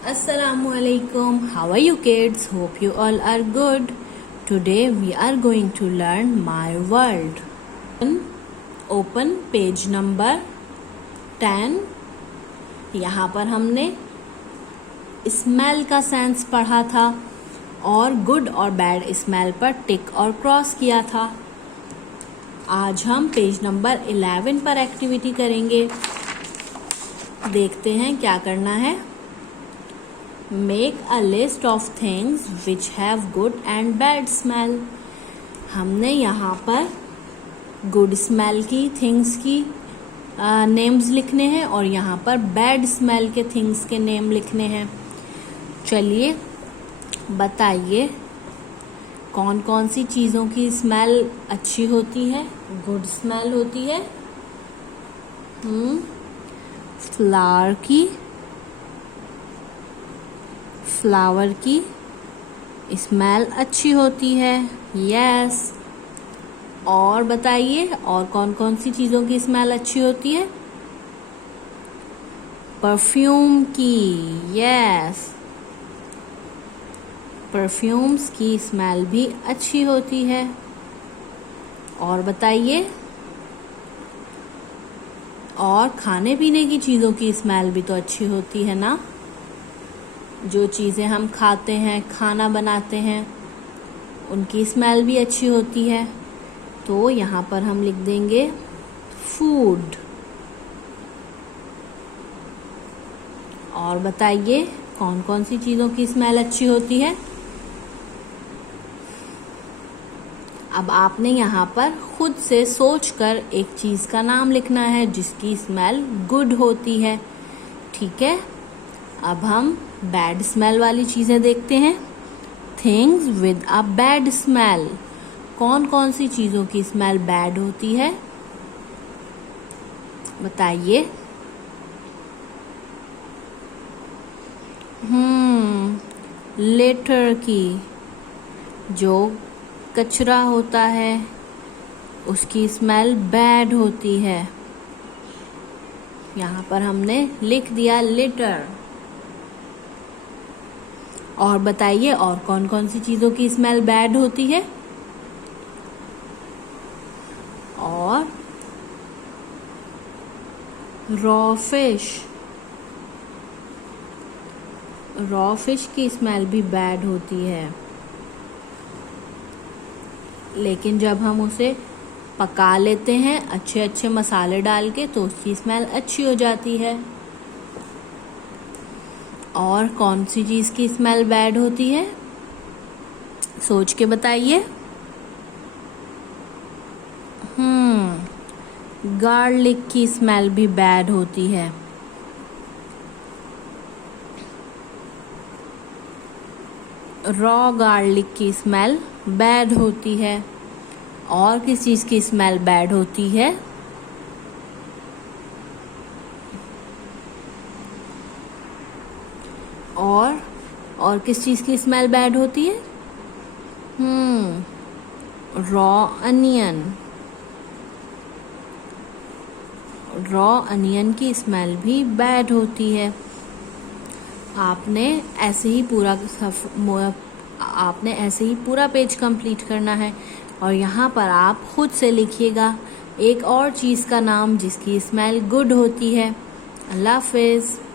Assalamualaikum. How are you kids? Hope you all are good. Today we are going to learn My World. Open page number 10. यहाँ पर हमने smell का sense पढ़ा था और good और बैड स्मेल पर टिक और क्रॉस किया था। आज हम पेज नंबर 11 पर एक्टिविटी करेंगे। देखते हैं क्या करना है। Make a list of things which have good and bad smell. हमने यहाँ पर गुड स्मेल की थिंग्स की नेम्स लिखने हैं और यहाँ पर बैड स्मेल के थिंग्स के नेम लिखने हैं। चलिए बताइए कौन कौन सी चीज़ों की स्मेल अच्छी होती है, गुड स्मेल होती है। फ्लावर की स्मेल अच्छी होती है। यस। और बताइए और कौन कौन सी चीज़ों की स्मेल अच्छी होती है। परफ्यूम की। यस, परफ्यूम्स की स्मेल भी अच्छी होती है। और बताइए। और खाने पीने की चीज़ों की स्मेल भी तो अच्छी होती है ना। जो चीज़ें हम खाते हैं, खाना बनाते हैं, उनकी स्मेल भी अच्छी होती है। तो यहाँ पर हम लिख देंगे फूड। और बताइए कौन कौन सी चीज़ों की स्मेल अच्छी होती है। अब आपने यहाँ पर खुद से सोचकर एक चीज़ का नाम लिखना है जिसकी स्मेल गुड होती है। ठीक है। अब हम बैड स्मेल वाली चीज़ें देखते हैं। Things with a bad smell. कौन कौन सी चीज़ों की स्मेल बैड होती है बताइए। लेटर की, जो कचरा होता है उसकी स्मेल बैड होती है। यहाँ पर हमने लिख दिया लेटर। और बताइए और कौन कौन सी चीज़ों की स्मेल बैड होती है। और रॉ फिश की स्मेल भी बैड होती है, लेकिन जब हम उसे पका लेते हैं अच्छे अच्छे मसाले डाल के तो उसकी स्मेल अच्छी हो जाती है। और कौन सी चीज़ की स्मेल बैड होती है सोच के बताइए। गार्लिक की स्मेल भी बैड होती है। रॉ गार्लिक की स्मेल बैड होती है। और किस चीज़ की स्मेल बैड होती है। और किस चीज़ की स्मेल बैड होती है। रॉ अनियन की स्मेल भी बैड होती है। आपने ऐसे ही पूरा पेज कंप्लीट करना है और यहाँ पर आप खुद से लिखिएगा एक और चीज़ का नाम जिसकी स्मेल गुड होती है। अल्लाह हाफिज़।